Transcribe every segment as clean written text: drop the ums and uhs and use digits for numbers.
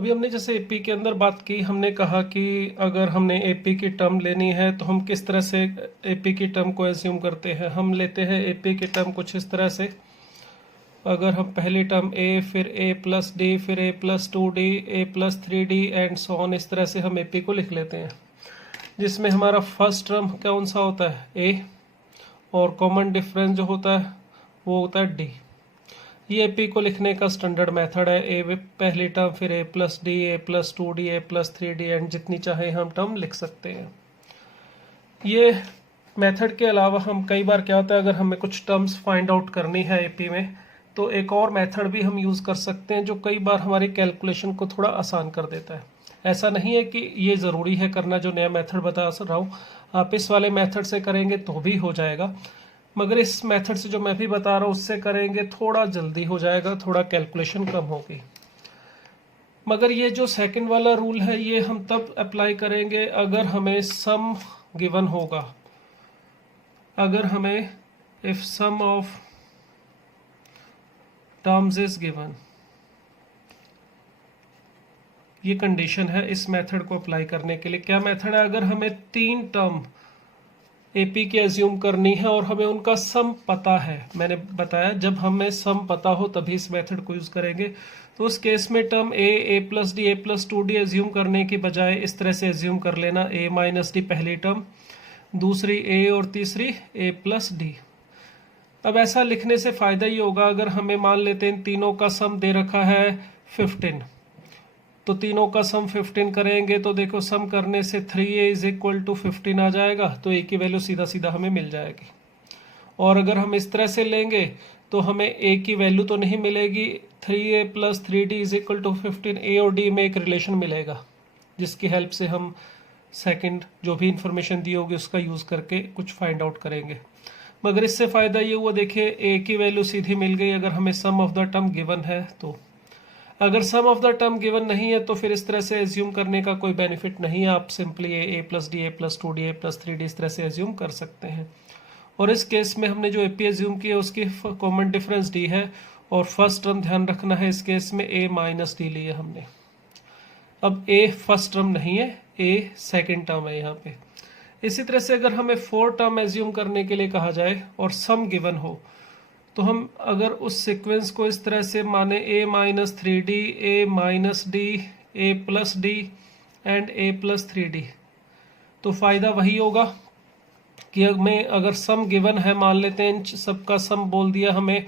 अभी हमने जैसे एपी के अंदर बात की, हमने कहा कि अगर हमने एपी की टर्म लेनी है तो हम किस तरह से एपी की टर्म को एज्यूम करते हैं। हम लेते हैं एपी की टर्म कुछ इस तरह से। अगर हम पहली टर्म ए, फिर ए प्लस डी, फिर a plus 2d, a plus 3d and so on, इस तरह से हम एपी को लिख लेते हैं, जिसमें हमारा फर्स्ट टर्म कौन सा होता है, ए, और कॉमन डिफरेंस जो होता है वो होता है डी। ये एपी को लिखने का स्टैंडर्ड मेथड है। ए पहली टर्म, फिर a plus d, a plus 2d, a plus 3d and जितनी चाहे हम टर्म लिख सकते हैं। ये मेथड के अलावा हम कई बार क्या होता है, अगर हमें कुछ टर्म्स फाइंड आउट करनी है एपी में, तो एक और मेथड भी हम यूज़ कर सकते हैं जो कई बार हमारी कैलकुलेशन को थोड़ा आसान कर देता है। ऐसा नहीं है कि ये ज़रूरी है करना जो नया मेथड बता रहा हूँ, आप इस वाले मेथड से करेंगे तो भी हो जाएगा, मगर इस मेथड से जो मैं भी बता रहा हूँ उससे करेंगे थोड़ा जल्दी हो जाएगा, थोड़ा कैलकुलेशन कम होगी। मगर ये जो सेकंड वाला रूल है ये हम तब अप्लाई करेंगे अगर हमें सम गिवन होगा। अगर हमें if sum of terms is given, ये कंडीशन है इस मेथड को अप्लाई करने के लिए। क्या मेथड है, अगर हमें 3 टर्म एपी की एज्यूम करनी है और हमें उनका सम पता है, मैंने बताया जब हमें सम पता हो तभी इस मेथड को यूज करेंगे। तो उस केस में term A plus d, a plus 2d assume करने की बजाय इस तरह से एज्यूम कर लेना, ए माइनस डी पहली टर्म, दूसरी ए और तीसरी ए प्लस डी। अब ऐसा लिखने से फायदा ये होगा, अगर हमें मान लेते हैं तीनों का सम दे रखा है 15, तो तीनों का सम 15 करेंगे तो देखो सम करने से 3a इज इक्वल टू 15 आ जाएगा, तो a की वैल्यू सीधा सीधा हमें मिल जाएगी। और अगर हम इस तरह से लेंगे तो हमें a की वैल्यू तो नहीं मिलेगी, 3a plus 3d is equal to 15, a और d में एक रिलेशन मिलेगा जिसकी हेल्प से हम सेकंड जो भी इंफॉर्मेशन दी होगी उसका यूज करके कुछ फाइंड आउट करेंगे। मगर इससे फायदा ये हुआ, देखिए a की वैल्यू सीधी मिल गई अगर हमें सम ऑफ द टर्म गिवन है। तो अगर सम ऑफ द टर्म गिवन नहीं है तो फिर इस तरह से एज्यूम करने का कोई बेनिफिट नहीं है। आप simply A plus d, a plus 2d, a plus 3d इस तरह से एज्यूम कर सकते हैं। और इस केस में हमने जो एपी एज्यूम किया उसकी कॉमन डिफरेंस डी है, और फर्स्ट टर्म ध्यान रखना है इस केस में ए माइनस डी लिया हमने। अब ए फर्स्ट टर्म नहीं है, ए सेकेंड टर्म है यहाँ पे। इसी तरह से अगर हमें 4 टर्म एज्यूम करने के लिए कहा जाए और सम गिवन हो, तो हम अगर उस सीक्वेंस को इस तरह से माने a minus 3d, a minus D, a plus D and a plus 3d, तो फायदा वही होगा कि हमें अगर सम गिवन है, मान लेते हैं सबका सम बोल दिया हमें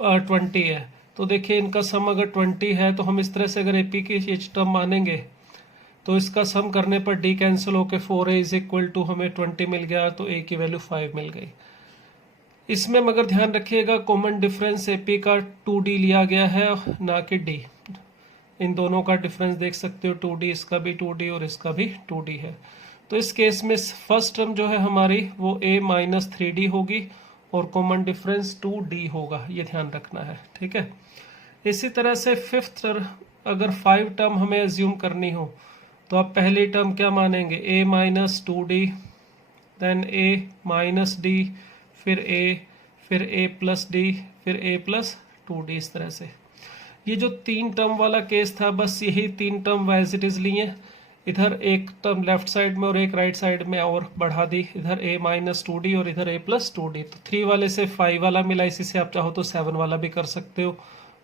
20 है, तो देखिए इनका सम अगर 20 है तो हम इस तरह से अगर एपी की ये टर्म मानेंगे तो इसका सम करने पर डी कैंसिल होकर 4a इज इक्वल टू हमें 20 मिल गया, तो a की वैल्यू 5 मिल गई। इसमें मगर ध्यान रखिएगा कॉमन डिफरेंस एपी का 2d लिया गया है ना कि d। इन दोनों का डिफरेंस देख सकते हो 2d, इसका भी 2d और इसका भी 2d है। तो इस केस में फर्स्ट टर्म जो है हमारी वो a माइनस 3d होगी और कॉमन डिफरेंस 2d होगा, ये ध्यान रखना है, ठीक है। इसी तरह से फिफ्थ टर्म, अगर 5 टर्म हमें एज्यूम करनी हो तो आप पहली टर्म क्या मानेंगे, a minus 2d, then a minus d, फिर a प्लस डी, फिर a प्लस 2d, इस तरह से। ये जो 3 टर्म वाला केस था, बस यही 3 टर्म एज इट इज लिए, इधर एक टर्म लेफ्ट साइड में और एक राइट साइड में और बढ़ा दी, इधर a माइनस 2d और इधर a प्लस 2d। तो 3 वाले से 5 वाला मिला, इसी से आप चाहो तो 7 वाला भी कर सकते हो।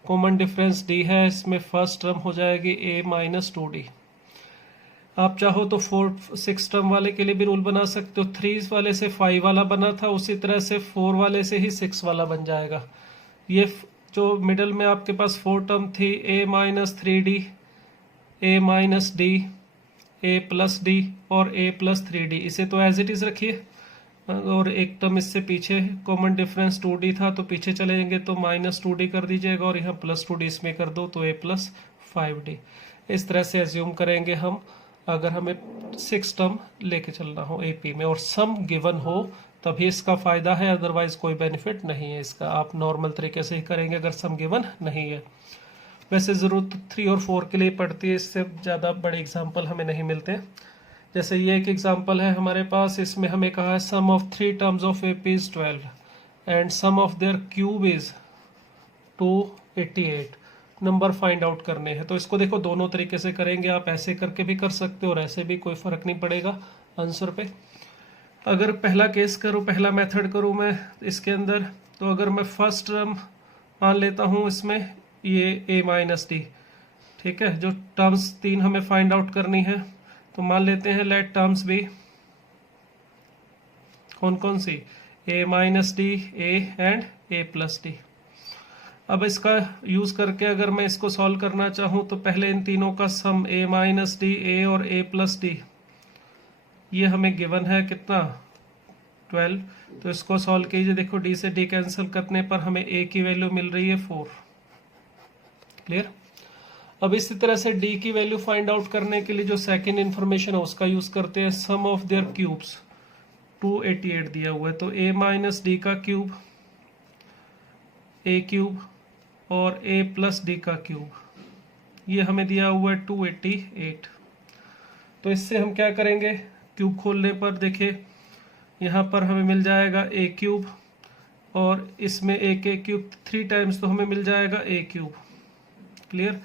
कॉमन डिफरेंस d है, इसमें फर्स्ट टर्म हो जाएगी a माइनस 2d। आप चाहो तो 6 टर्म वाले के लिए भी रूल बना सकते हो, 3 वाले से 5 वाला बना था, उसी तरह से 4 वाले से ही 6 वाला बन जाएगा। ये जो मिडल में आपके पास 4 टर्म थी, a minus 3d, a minus D, a plus D और a प्लस 3d, इसे तो एज इट इज रखिए। और एक टर्म इससे पीछे कॉमन डिफरेंस 2d था, तो पीछे चले जाएंगे तो माइनस 2d कर दीजिएगा और यहाँ प्लस 2d इसमें कर दो तो a प्लस 5d। इस तरह से एज्यूम करेंगे हम अगर हमें 6 टर्म लेके चलना हो एपी में और सम गिवन हो, तभी इसका फायदा है, अदरवाइज कोई बेनिफिट नहीं है इसका। आप नॉर्मल तरीके से ही करेंगे अगर सम गिवन नहीं है। वैसे ज़रूरत 3 और 4 के लिए पड़ती है, इससे ज़्यादा बड़े एग्जाम्पल हमें नहीं मिलते। जैसे ये एक एग्जाम्पल है हमारे पास, इसमें हमें कहा है sum of 3 terms of AP is 12 and sum of their cube is 288। Number find out करने हैं। तो इसको देखो दोनों तरीके से करेंगे, आप ऐसे करके भी कर सकते हो और ऐसे भी, कोई फ़र्क नहीं पड़ेगा आंसर पे। अगर पहला केस करूँ, पहला मेथड करूँ मैं इसके अंदर, तो अगर मैं फर्स्ट टर्म मान लेता हूँ इसमें ये a माइनस डी, ठीक है, जो टर्म्स 3 हमें फाइंड आउट करनी है, तो मान लेते हैं लेट टर्म्स भी कौन कौन सी, a minus D, a and a plus D. अब इसका यूज करके अगर मैं इसको सॉल्व करना चाहूँ तो पहले इन तीनों का सम a माइनस डी, a और a प्लस डी, ये हमें गिवन है कितना 12। तो इसको सॉल्व कीजिए, देखो d से d कैंसिल करने पर हमें a की वैल्यू मिल रही है 4। क्लियर। अब इसी तरह से d की वैल्यू फाइंड आउट करने के लिए जो सेकंड इंफॉर्मेशन है उसका यूज करते हैं, सम ऑफ देयर क्यूब्स 288 दिया हुआ है, तो a माइनस डी का क्यूब, a क्यूब और a प्लस डी का क्यूब, ये हमें दिया हुआ है 288। तो इससे हम क्या करेंगे, क्यूब खोलने पर देखिए यहाँ पर हमें मिल जाएगा a क्यूब और इसमें a के क्यूब 3 टाइम्स, तो हमें मिल जाएगा a cube. Clear.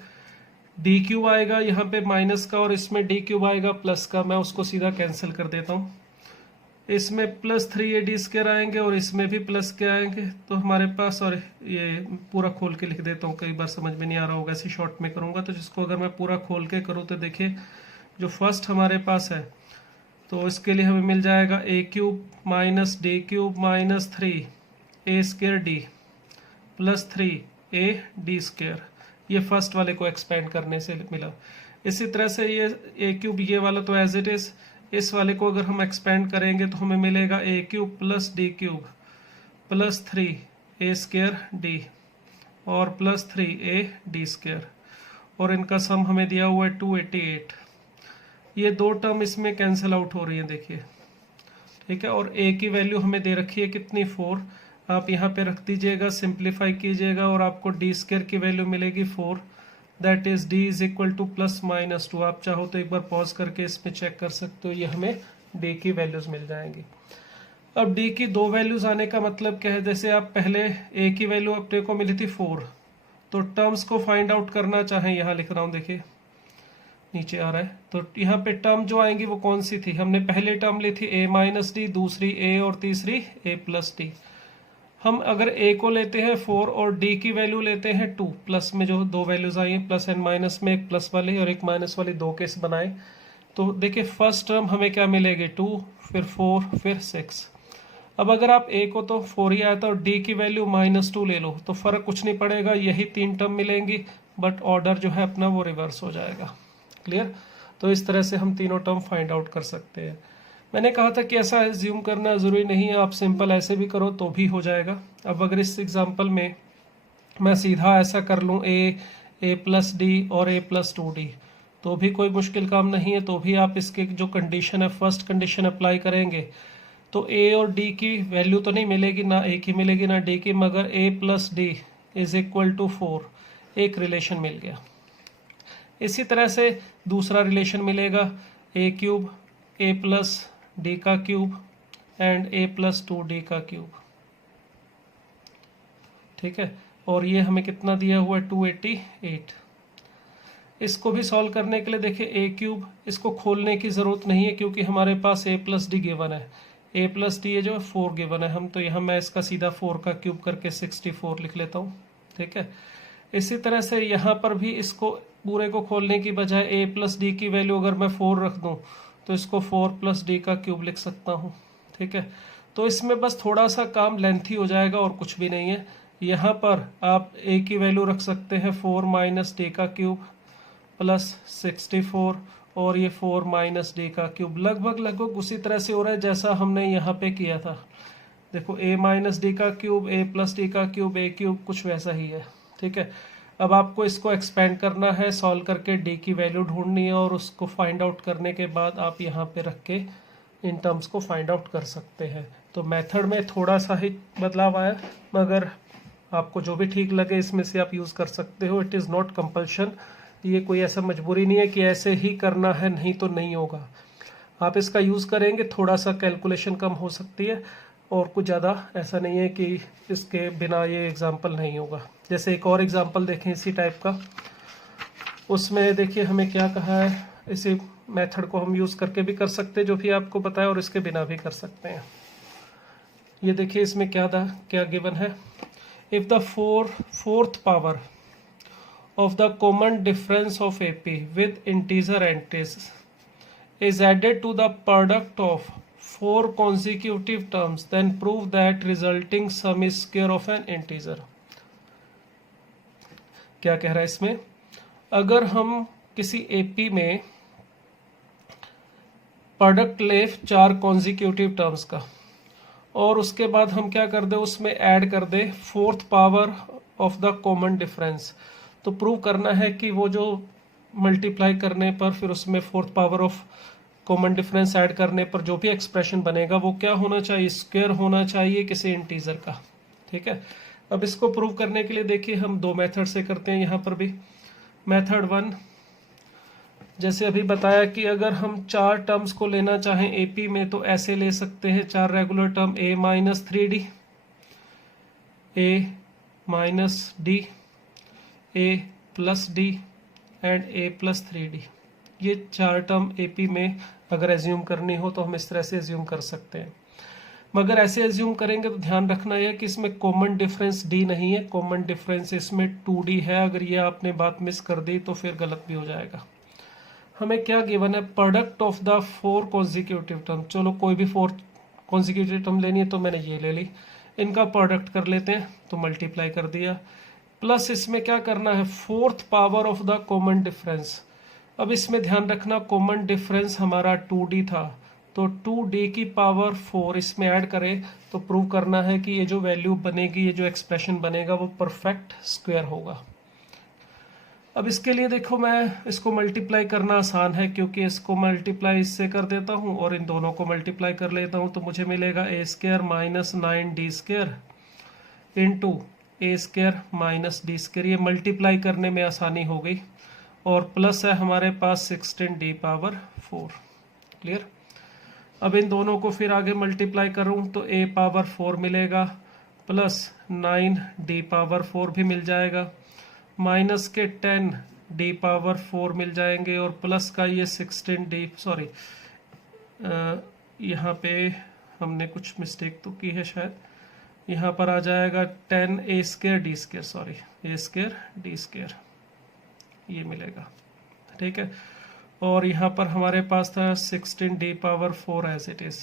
D cube आएगा यहाँ पे माइनस का और इसमें डी क्यूब आएगा प्लस का, मैं उसको सीधा कैंसिल कर देता हूँ। इसमें प्लस 3ad स्क्वायर आएंगे और इसमें भी प्लस के आएंगे, तो हमारे पास, और ये पूरा खोल के लिख देता हूँ, कई बार समझ में नहीं आ रहा होगा, ऐसे शॉर्ट में करूँगा। तो जिसको अगर मैं पूरा खोल के करूँ तो देखिए जो फर्स्ट हमारे पास है, तो इसके लिए हमें मिल जाएगा a cube minus D cube minus 3 a square D plus 3 a D square, ये फर्स्ट वाले को एक्सपेंड करने से मिला। इसी तरह से ये a क्यूब ये वाला तो एज इट इज, इस वाले को अगर हम एक्सपेंड करेंगे तो हमें मिलेगा a cube plus D cube plus 3 a square D और प्लस 3 a डी स्क्वायर, और इनका सम हमें दिया हुआ है 288। ये दो टर्म इसमें कैंसिल आउट हो रही है देखिए, ठीक है। और a की वैल्यू हमें दे रखी है कितनी 4, आप यहाँ पे रख दीजिएगा, सिंप्लीफाई कीजिएगा और आपको डी स्क्वायर की वैल्यू मिलेगी 4, that is d is equal two plus minus 2। आप चाहो तो एक बार पॉज करके इसमें चेक कर सकते हो, ये हमें d की वैल्यूज मिल जाएंगी। अब d की दो वैल्यूज आने का मतलब क्या है, जैसे आप पहले a की वैल्यू अपने को मिली थी 4, तो टर्म्स को फाइंड आउट करना चाहें, यहाँ लिख रहा हूँ देखिए नीचे आ रहा है, तो यहाँ पे टर्म जो आएंगी वो कौन सी थी, हमने पहले टर्म ली थी a माइनस डी, दूसरी a और तीसरी a प्लस डी। हम अगर a को लेते हैं 4 और d की वैल्यू लेते हैं 2, प्लस में जो दो वैल्यूज आई हैं प्लस एंड माइनस में एक प्लस वाली और एक माइनस वाली, दो केस बनाए, तो देखिए फर्स्ट टर्म हमें क्या मिलेगी 2, फिर 4, फिर 6। अब अगर आप a को तो 4 ही आया था और d की वैल्यू -2 ले लो तो फर्क कुछ नहीं पड़ेगा, यही 3 टर्म मिलेंगी, बट ऑर्डर जो है अपना वो रिवर्स हो जाएगा। क्लियर। तो इस तरह से हम तीनों टर्म फाइंड आउट कर सकते हैं। मैंने कहा था कि ऐसा एज्यूम करना ज़रूरी नहीं है, आप सिंपल ऐसे भी करो तो भी हो जाएगा। अब अगर इस एग्जांपल में मैं सीधा ऐसा कर लूँ a प्लस डी और a प्लस 2d, तो भी कोई मुश्किल काम नहीं है, तो भी आप इसके जो कंडीशन है फर्स्ट कंडीशन अप्लाई करेंगे तो a और d की वैल्यू तो नहीं मिलेगी, ना a की मिलेगी ना d की, मगर a plus D is equal to 4, एक रिलेशन मिल गया। इसी तरह से दूसरा रिलेशन मिलेगा a cube a plus d का cube and a plus 2d का क्यूब, ठीक है। और ये हमें कितना दिया हुआ है 288। इसको भी सॉल्व करने के लिए देखिए a क्यूब, इसको खोलने की ज़रूरत नहीं है क्योंकि हमारे पास a प्लस डी गिवन है, a प्लस डी जो 4 गिवन है, हम तो यहाँ मैं इसका सीधा 4 का क्यूब करके 64 लिख लेता हूँ, ठीक है। इसी तरह से यहाँ पर भी इसको पूरे को खोलने की बजाय a प्लस डी की वैल्यू अगर मैं 4 रख दूँ तो इसको 4 प्लस डी का क्यूब लिख सकता हूँ, ठीक है। तो इसमें बस थोड़ा सा काम लेंथी हो जाएगा और कुछ भी नहीं है। यहाँ पर आप a की वैल्यू रख सकते हैं 4 माइनस डी का क्यूब प्लस 64 और ये 4 माइनस डी का क्यूब, लगभग उसी तरह से हो रहा है जैसा हमने यहाँ पे किया था। देखो a माइनस डी का क्यूब, a प्लस डी का क्यूब, a क्यूब, कुछ वैसा ही है, ठीक है। अब आपको इसको एक्सपेंड करना है, सॉल्व करके d की वैल्यू ढूंढनी है और उसको फाइंड आउट करने के बाद आप यहाँ पे रख के इन टर्म्स को फाइंड आउट कर सकते हैं। तो मेथड में थोड़ा सा ही बदलाव आया, मगर आपको जो भी ठीक लगे इसमें से आप यूज़ कर सकते हो। इट इज़ नॉट कंपल्शन, ये कोई ऐसा मजबूरी नहीं है कि ऐसे ही करना है, नहीं तो नहीं होगा। आप इसका यूज़ करेंगे थोड़ा सा कैलकुलेशन कम हो सकती है, और कुछ ज़्यादा ऐसा नहीं है कि इसके बिना ये एग्जाम्पल नहीं होगा। जैसे एक और एग्जाम्पल देखें इसी टाइप का, उसमें देखिए हमें क्या कहा है, इसी मेथड को हम यूज़ करके भी कर सकते हैं जो भी आपको पता है, और इसके बिना भी कर सकते हैं। ये देखिए इसमें क्या गिवन है, if the fourth power of the common difference of AP with integer entries is added to the product of 4 consecutive terms, then prove that resulting sum is square of an integer। क्या कह रहा है इसमें, अगर हम किसी AP में product ले 4 कॉन्जिक्यूटिव टर्म्स का, और उसके बाद हम क्या कर दे, उसमें ऐड कर दे fourth power of the common difference, तो प्रूव करना है कि वो जो मल्टीप्लाई करने पर फिर उसमें fourth power of common difference add करने पर जो भी एक्सप्रेशन बनेगा वो क्या होना चाहिए, स्क्वायर होना चाहिए किसी इंटीजर का। ठीक है, अब इसको प्रूव करने के लिए देखिए हम 2 मेथड से करते हैं। यहाँ पर भी मेथड 1, जैसे अभी बताया कि अगर हम 4 टर्म्स को लेना चाहें एपी में तो ऐसे ले सकते हैं 4 regular term, a minus 3d, a minus d, a plus d and a plus 3d। ये 4 टर्म AP में अगर एज्यूम करनी हो तो हम इस तरह से एज्यूम कर सकते हैं। मगर ऐसे एज्यूम करेंगे तो ध्यान रखना है कि इसमें कॉमन डिफरेंस d नहीं है, कॉमन डिफरेंस इसमें 2d है। अगर ये आपने बात मिस कर दी तो फिर गलत भी हो जाएगा। हमें क्या गिवन है, product of the 4 consecutive term. चलो कोई भी 4 कॉन्जिक्यूटिव टर्म लेनी है तो मैंने ये ले ली, इनका प्रोडक्ट कर लेते हैं तो मल्टीप्लाई कर दिया, प्लस इसमें क्या करना है, fourth power of the common difference. अब इसमें ध्यान रखना कॉमन डिफरेंस हमारा 2d था, तो 2d की पावर 4 इसमें ऐड करें तो प्रूव करना है कि ये जो वैल्यू बनेगी, ये जो एक्सप्रेशन बनेगा वो परफेक्ट स्क्वायर होगा। अब इसके लिए देखो मैं इसको मल्टीप्लाई करना आसान है, क्योंकि इसको मल्टीप्लाई इससे कर देता हूँ और इन दोनों को मल्टीप्लाई कर लेता हूँ, तो मुझे मिलेगा a square minus 9d square into a square minus d square. ये मल्टीप्लाई करने में आसानी हो गई, और प्लस है हमारे पास 16d पावर 4। क्लियर। अब इन दोनों को फिर आगे मल्टीप्लाई करूँ तो a पावर 4 मिलेगा, प्लस 9d पावर 4 भी मिल जाएगा, माइनस के 10d पावर 4 मिल जाएंगे, और प्लस का ये 16d, सॉरी यहाँ पे हमने कुछ मिस्टेक तो की है शायद, यहाँ पर आ जाएगा 10a square d square, sorry a square d square, ये मिलेगा। ठीक है, और यहाँ पर हमारे पास था 16d power 4 as it is.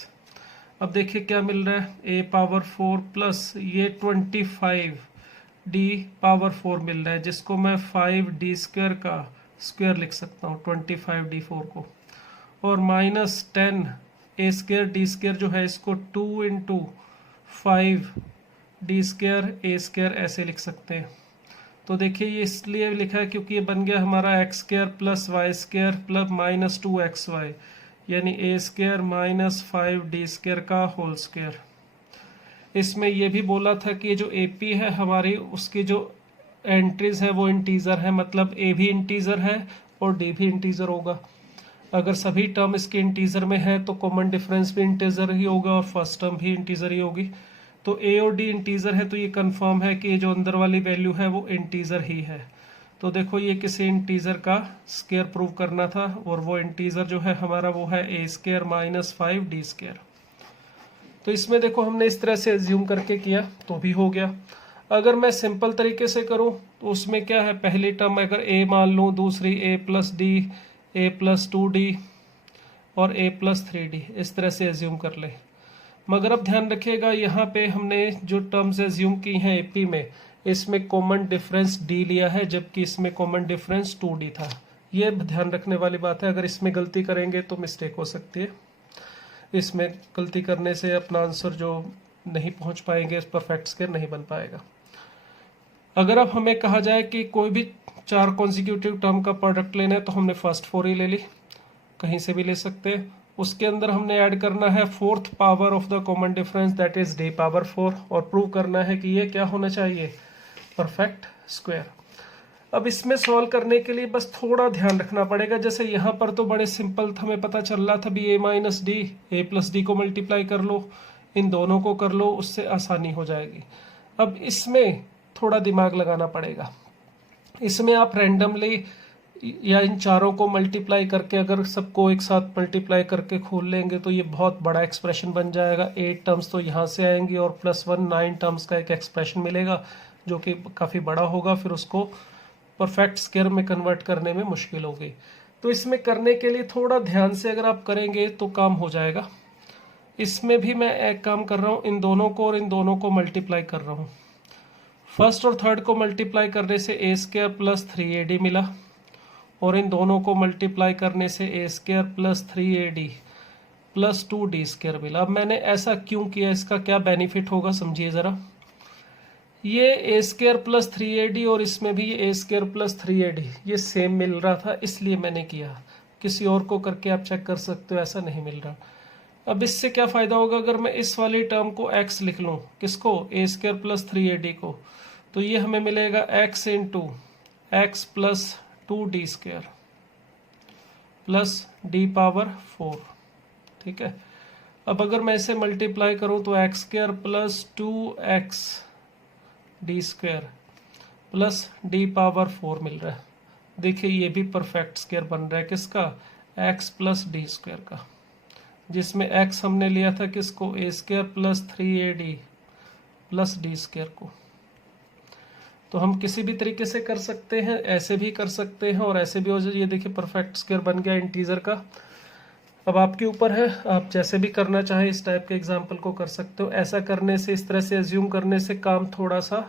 अब देखिए क्या मिल रहा है, a पावर 4 प्लस ये 25d पावर 4 मिल रहा है, जिसको मैं 5d स्क्वायर का स्क्वायर लिख सकता हूँ 25d4 को, और minus 10a square d square जो है इसको 2 into 5d square a square ऐसे लिख सकते हैं। तो देखिए ये इसलिए लिखा है क्योंकि ये बन गया हमारा X square plus Y square plus minus 2xy, यानी a square minus 5d square का होल स्क्वायर। इसमें ये भी बोला था कि ये जो AP है हमारी, उसकी जो एंट्रीज है वो इंटीजर है, मतलब a भी इंटीजर है और d भी इंटीजर होगा। अगर सभी टर्म इसके इंटीजर में है तो कॉमन डिफरेंस भी इंटीजर ही होगा और फर्स्ट टर्म भी इंटीजर ही होगी। तो a और d इंटीजर है तो ये कंफर्म है कि ये जो अंदर वाली वैल्यू है वो इंटीजर ही है। तो देखो ये किसी इंटीजर का स्क्वायर प्रूव करना था, और वो इंटीजर जो है हमारा वो है a square minus 5d square. तो इसमें देखो हमने इस तरह से एज्यूम करके किया तो भी हो गया। अगर मैं सिंपल तरीके से करूं तो उसमें क्या है, पहली टर्म अगर a मान लूं, दूसरी a plus d, a plus 2d और a प्लस 3d, इस तरह से एज्यूम कर ले। मगर अब ध्यान रखिएगा यहाँ पे हमने जो टर्म्स एज्यूम की हैं AP में, इसमें कॉमन डिफरेंस d लिया है जबकि इसमें कॉमन डिफरेंस 2d था। ये ध्यान रखने वाली बात है, अगर इसमें गलती करेंगे तो मिस्टेक हो सकती है। इसमें गलती करने से अपना आंसर जो नहीं पहुंच पाएंगे, इस परफेक्ट स्क्वायर नहीं बन पाएगा। अगर अब हमें कहा जाए कि कोई भी 4 कॉन्जिक्यूटिव टर्म का प्रोडक्ट लेना है तो हमने फर्स्ट 4 ही ले ली, कहीं से भी ले सकते हैं। उसके अंदर हमने ऐड करना है fourth power of the common difference that is d power 4, और प्रूव करना है कि ये क्या होना चाहिए, परफेक्ट स्क्वायर। अब इसमें सॉल्व करने के लिए बस थोड़ा ध्यान रखना पड़ेगा। जैसे यहाँ पर तो बड़े सिंपल हमें पता चल रहा था भी a minus D, a plus D को मल्टीप्लाई कर लो, इन दोनों को कर लो, उससे आसानी हो जाएगी। अब इसमें थोड़ा दिमाग लगाना पड़ेगा। इसमें आप रैंडमली या इन चारों को मल्टीप्लाई करके, अगर सबको एक साथ मल्टीप्लाई करके खोल लेंगे तो ये बहुत बड़ा एक्सप्रेशन बन जाएगा। 8 टर्म्स तो यहाँ से आएंगी और +1 9 टर्म्स का एक एक्सप्रेशन मिलेगा जो कि काफ़ी बड़ा होगा। फिर उसको परफेक्ट स्क्वायर में कन्वर्ट करने में मुश्किल होगी। तो इसमें करने के लिए थोड़ा ध्यान से अगर आप करेंगे तो काम हो जाएगा। इसमें भी मैं एक काम कर रहा हूँ, इन दोनों को और इन दोनों को मल्टीप्लाई कर रहा हूँ। फर्स्ट और थर्ड को मल्टीप्लाई करने से a² + 3ad मिला, और इन दोनों को मल्टीप्लाई करने से a² + 3ad + 2d² मिला। अब मैंने ऐसा क्यों किया, इसका क्या बेनिफिट होगा समझिए ज़रा। ये a² + 3ad और इसमें भी ये a² + 3ad ये सेम मिल रहा था, इसलिए मैंने किया। किसी और को करके आप चेक कर सकते हो, ऐसा नहीं मिल रहा। अब इससे क्या फ़ायदा होगा, अगर मैं इस वाली टर्म को x लिख लूँ, किसको, a² + 3ad को, तो ये हमें मिलेगा x × x + 2d² + d⁴। ठीक है। अब अगर मैं इसे मल्टीप्लाई करूं तो x² + 2x d² + d⁴ मिल रहा है। देखिए ये भी परफेक्ट स्क्वायर बन रहा है, किसका, x + d² का, जिसमें x हमने लिया था किसको, a² + 3ad + d² को। तो हम किसी भी तरीके से कर सकते हैं, ऐसे भी कर सकते हैं और ऐसे भी हो जाए। ये देखिए परफेक्ट स्क्वायर बन गया इंटीजर का। अब आपके ऊपर है, आप जैसे भी करना चाहे इस टाइप के एग्जाम्पल को कर सकते हो। ऐसा करने से, इस तरह से एज्यूम करने से काम थोड़ा सा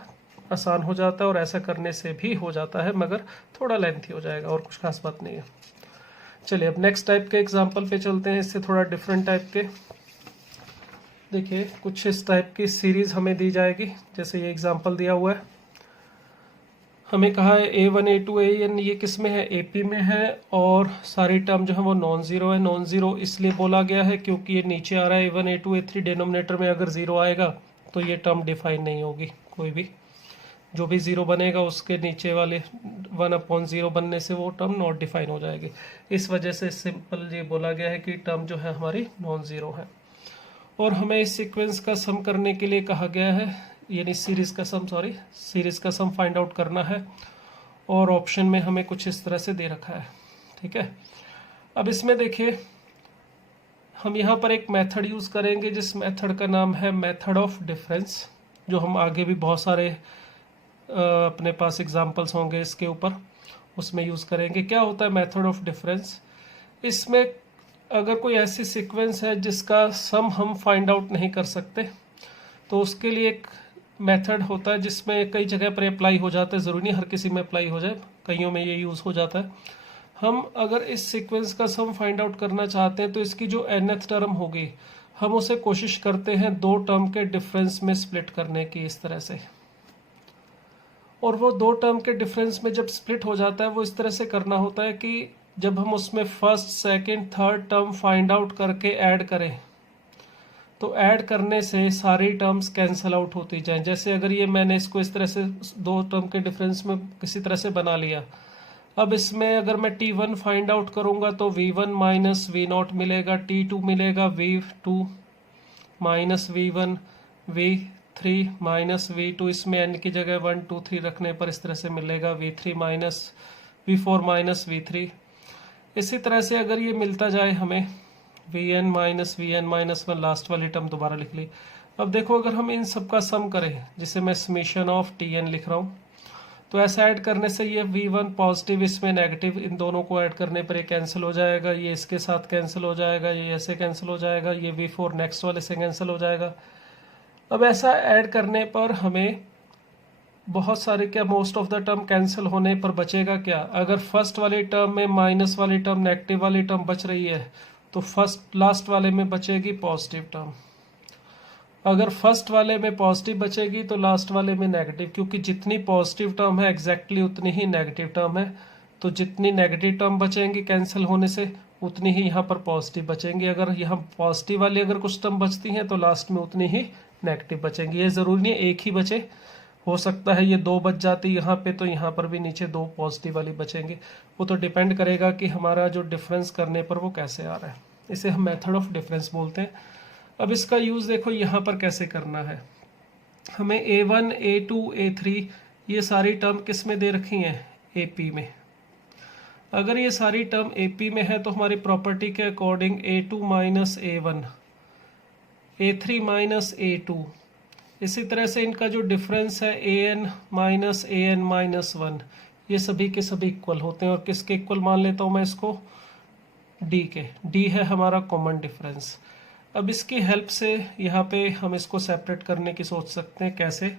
आसान हो जाता है, और ऐसा करने से भी हो जाता है मगर थोड़ा लेंथी हो जाएगा, और कुछ खास बात नहीं है। चलिए अब नेक्स्ट टाइप के एग्जाम्पल पे चलते हैं, इससे थोड़ा डिफरेंट टाइप के। देखिए कुछ इस टाइप की सीरीज हमें दी जाएगी, जैसे ये एग्जाम्पल दिया हुआ है। हमें कहा है a1 a2 an, ये किस में है, AP में है, और सारी टर्म जो है वो नॉन ज़ीरो है। नॉन ज़ीरो इसलिए बोला गया है क्योंकि ये नीचे आ रहा है a1 a2 a3, डिनोमिनेटर में अगर ज़ीरो आएगा तो ये टर्म डिफाइन नहीं होगी। कोई भी जो भी ज़ीरो बनेगा उसके नीचे वाले 1/0 बनने से वो टर्म नॉट डिफाइन हो जाएगी। इस वजह से सिंपल ये बोला गया है कि टर्म जो है हमारी नॉन ज़ीरो है। और हमें इस सीक्वेंस का सम करने के लिए कहा गया है, यानी सीरीज़ का सम फाइंड आउट करना है, और ऑप्शन में हमें कुछ इस तरह से दे रखा है। ठीक है। अब इसमें देखिए हम यहाँ पर एक मेथड यूज़ करेंगे, जिस मेथड का नाम है मेथड ऑफ डिफरेंस, जो हम आगे भी बहुत सारे अपने पास एग्जांपल्स होंगे इसके ऊपर, उसमें यूज़ करेंगे। क्या होता है मेथड ऑफ डिफरेंस, इसमें अगर कोई ऐसी सीक्वेंस है जिसका सम हम फाइंड आउट नहीं कर सकते, तो उसके लिए एक मेथड होता है जिसमें कई जगह पर अप्लाई हो जाता है, ज़रूरी नहीं हर किसी में अप्लाई हो जाए, कईयों में ये यूज़ हो जाता है। हम अगर इस सीक्वेंस का सम फाइंड आउट करना चाहते हैं तो इसकी जो nth टर्म होगी, हम उसे कोशिश करते हैं दो टर्म के डिफरेंस में स्प्लिट करने की, इस तरह से। और वो दो टर्म के डिफरेंस में जब स्प्लिट हो जाता है, वो इस तरह से करना होता है कि जब हम उसमें first second third term find out करके ऐड करें, तो ऐड करने से सारी टर्म्स कैंसिल आउट होती जाएं। जैसे अगर ये मैंने इसको इस तरह से दो टर्म के डिफरेंस में किसी तरह से बना लिया, अब इसमें अगर मैं t1 फाइंड आउट करूंगा तो v1 माइनस v0 मिलेगा, t2 मिलेगा v2 minus v1, v3 minus v2, इसमें n की जगह 1 2 3 रखने पर इस तरह से मिलेगा v4 माइनस v3। इसी तरह से अगर ये मिलता जाए हमें vn माइनस -1, लास्ट वाली टर्म दोबारा लिख ली। अब देखो अगर हम इन सब का सम करें, जिसे मैं समेशन ऑफ tn लिख रहा हूँ, तो ऐसा ऐड करने से ये v1 पॉजिटिव इसमें नेगेटिव, इन दोनों को ऐड करने पर ये कैंसिल हो जाएगा, ये इसके साथ कैंसिल हो जाएगा, ये ऐसे कैंसिल हो जाएगा, ये v4 नेक्स्ट वाले से कैंसिल हो जाएगा। अब ऐसा ऐड करने पर हमें बहुत सारे, क्या most of the term cancel होने पर बचेगा क्या, अगर फर्स्ट वाली टर्म में माइनस वाली टर्म, नेगेटिव वाली टर्म बच रही है, तो फर्स्ट लास्ट वाले में बचेगी पॉजिटिव टर्म। अगर फर्स्ट वाले में पॉजिटिव बचेगी तो लास्ट वाले में नेगेटिव, क्योंकि जितनी पॉजिटिव टर्म है एग्जैक्टली उतनी ही नेगेटिव टर्म है, तो जितनी नेगेटिव टर्म बचेंगी कैंसिल होने से उतनी ही यहाँ पर पॉजिटिव बचेंगी। अगर यहाँ पॉजिटिव वाली अगर कुछ टर्म बचती हैं तो लास्ट में उतनी ही नेगेटिव बचेंगी। ये ज़रूरी नहीं एक ही बचे, हो सकता है ये दो बच जाती यहाँ पे, तो यहाँ पर भी नीचे दो पॉजिटिव वाली बचेंगी। वो तो डिपेंड करेगा कि हमारा जो डिफरेंस करने पर वो कैसे आ रहा है। इसे हम मेथड ऑफ डिफरेंस बोलते हैं। अब इसका यूज देखो यहाँ पर कैसे करना है। हमें A1, A2, A3 ये सारी टर्म किस में दे रखी हैं, AP में। अगर ये सारी टर्म AP में है तो हमारी प्रॉपर्टी के according A2 minus A1, A3 minus A2, इसी तरह से इनका जो डिफरेंस है AN माइनस AN माइनस 1, ये सभी के सभी इक्वल होते हैं। और किसके इक्वल मान लेता हूँ मैं इसको, D के। D है हमारा कॉमन डिफरेंस। अब इसकी हेल्प से यहाँ पे हम इसको सेपरेट करने की सोच सकते हैं। कैसे,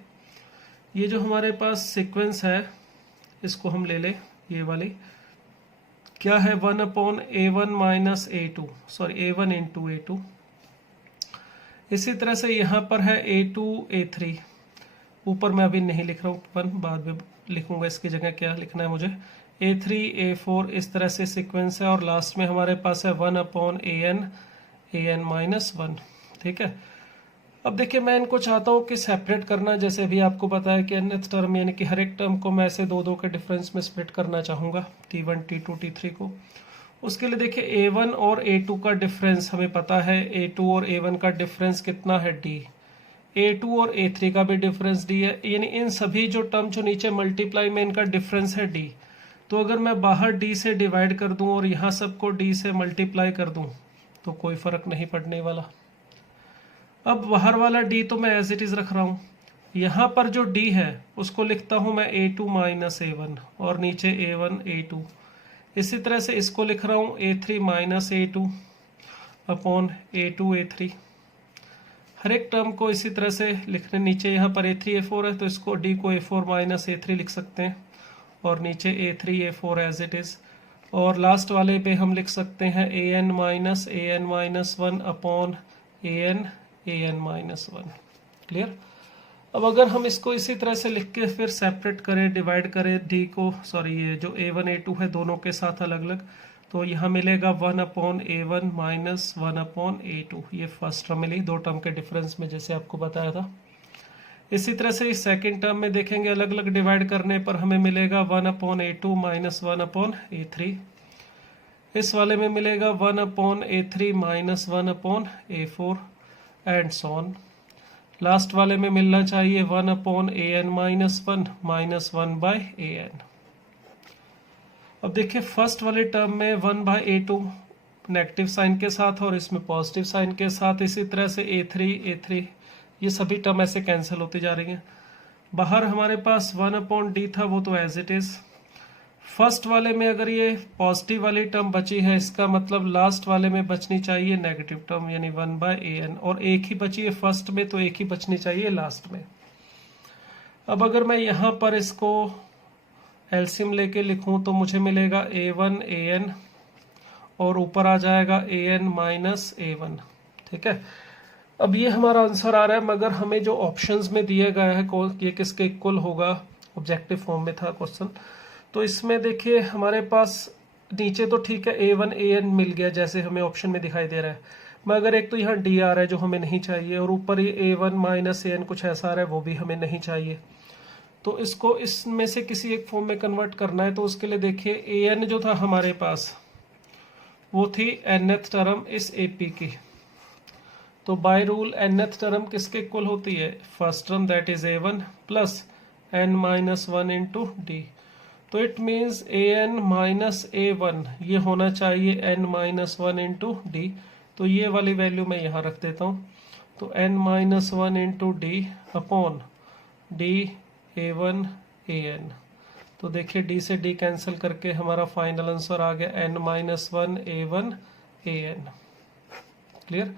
ये जो हमारे पास सीक्वेंस है इसको हम ले ले, ये वाली क्या है, 1/A1 minus A2, sorry A1 into A2। इसी तरह से यहाँ पर है A2, A3, ऊपर मैं अभी नहीं लिख रहा हूँ, 1 बाद में लिखूंगा, इसकी जगह क्या लिखना है मुझे, A3, A4, इस तरह से सीक्वेंस है। और लास्ट में हमारे पास है 1/AN, AN माइनस 1। ठीक है, अब देखिए मैं इनको चाहता हूँ कि सेपरेट करना, जैसे अभी आपको पता है कि nth टर्म यानी कि हर एक टर्म को मैं ऐसे दो के डिफरेंस में स्प्लिट करना चाहूँगा, T1, T2, T3 को। उसके लिए देखिए A1 और A2 का डिफरेंस हमें पता है, A2 और A1 का डिफरेंस कितना है, D। A2 और A3 का भी डिफरेंस D है, यानी इन सभी जो टर्म जो नीचे मल्टीप्लाई में इनका डिफरेंस है D। तो अगर मैं बाहर D से डिवाइड कर दूं और यहाँ सबको D से मल्टीप्लाई कर दूं तो कोई फर्क नहीं पड़ने वाला। अब बाहर वाला D तो मैं एज इट इज रख रहा हूँ, यहाँ पर जो D है उसको लिखता हूँ मैं A2 माइनस A1 और नीचे A1, A2। इसी तरह से इसको लिख रहा हूँ A3 minus A2 upon A2, A3। हर एक टर्म को इसी तरह से लिखने, नीचे यहाँ पर A3, A4 है तो इसको D को A4 माइनस A3 लिख सकते हैं और नीचे A3, A4 as it is. और लास्ट वाले पे हम लिख सकते हैं AN minus 1 upon AN minus 1। Clear. अब अगर हम इसको इसी तरह से लिख के फिर सेपरेट करें, डिवाइड करें D को, सॉरी ये जो A1, A2 है दोनों के साथ अलग अलग, तो यहाँ मिलेगा 1/A1 माइनस 1/A2। ये फर्स्ट टर्म मिली दो टर्म के डिफरेंस में, जैसे आपको बताया था। इसी तरह से इस सेकेंड टर्म में देखेंगे अलग अलग डिवाइड करने पर हमें मिलेगा 1/A2 माइनस 1/A3। इस वाले में मिलेगा 1/A3 minus 1/A4 and so on. Last वाले में मिलना चाहिए 1/AN माइनस 1 माइनस 1/AN। अब देखिए फर्स्ट वाले टर्म में 1/A2 नेगेटिव साइन के साथ और इसमें पॉजिटिव साइन के साथ, इसी तरह से A3 ये सभी टर्म ऐसे कैंसिल होती जा रही हैं। बाहर हमारे पास 1/D था वो तो एज इट इज। फर्स्ट वाले में अगर ये पॉजिटिव वाली टर्म बची है, इसका मतलब लास्ट वाले में बचनी चाहिए नेगेटिव टर्म यानी 1/AN, और एक ही बची है फर्स्ट में तो एक ही बचनी चाहिए लास्ट में। अब अगर मैं यहाँ पर इसको एलसीएम लेके लिखूं तो मुझे मिलेगा A1, AN और ऊपर आ जाएगा AN माइनस A1। ठीक है, अब ये हमारा आंसर आ रहा है, मगर हमें जो ऑप्शंस में दिए गए हैं ये किसके इक्वल होगा, ऑब्जेक्टिव फॉर्म में था क्वेश्चन। तो इसमें देखिए हमारे पास नीचे तो ठीक है A1, AN मिल गया जैसे हमें ऑप्शन में दिखाई दे रहा है, मगर एक तो यहाँ D आ रहा है जो हमें नहीं चाहिए, और ऊपर ये A1 माइनस AN कुछ ऐसा आ रहा है वो भी हमें नहीं चाहिए। तो इसको इसमें से किसी एक फॉर्म में कन्वर्ट करना है, तो उसके लिए देखिए AN जो था हमारे पास वो थी nth टर्म इस AP की, तो बाय रूल nth टर्म किसके इक्वल होती है, first term that is A1 plus n minus 1 into D। तो it means AN minus A1 ये होना चाहिए n माइनस 1 इंटू D। तो ये वाली वैल्यू मैं यहाँ रख देता हूँ, तो n minus 1 into D upon D A1 AN। तो देखिए D से D कैंसिल करके हमारा फाइनल आंसर आ गया n minus 1 A1 AN। Clear.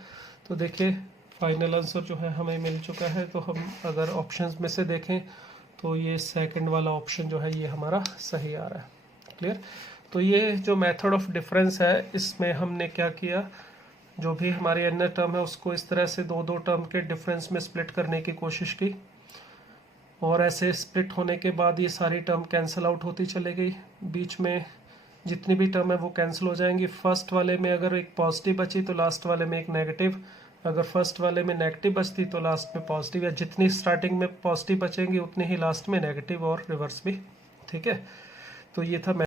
तो देखिए फाइनल आंसर जो है हमें मिल चुका है। तो हम अगर ऑप्शंस में से देखें तो ये सेकंड वाला ऑप्शन जो है ये हमारा सही आ रहा है। क्लियर। तो ये जो मेथड ऑफ डिफरेंस है इसमें हमने क्या किया, जो भी हमारी अन्य टर्म है उसको इस तरह से दो दो टर्म के डिफरेंस में स्प्लिट करने की कोशिश की, और ऐसे स्प्लिट होने के बाद ये सारी टर्म कैंसिल आउट होती चली गई, बीच में जितनी भी टर्म है वो कैंसिल हो जाएंगी। फर्स्ट वाले में अगर एक पॉजिटिव बची तो लास्ट वाले में एक नेगेटिव, अगर फर्स्ट वाले में नेगेटिव बचती तो लास्ट में पॉजिटिव, या जितनी स्टार्टिंग में पॉजिटिव बचेंगी उतनी ही लास्ट में नेगेटिव और रिवर्स भी। ठीक है, तो ये था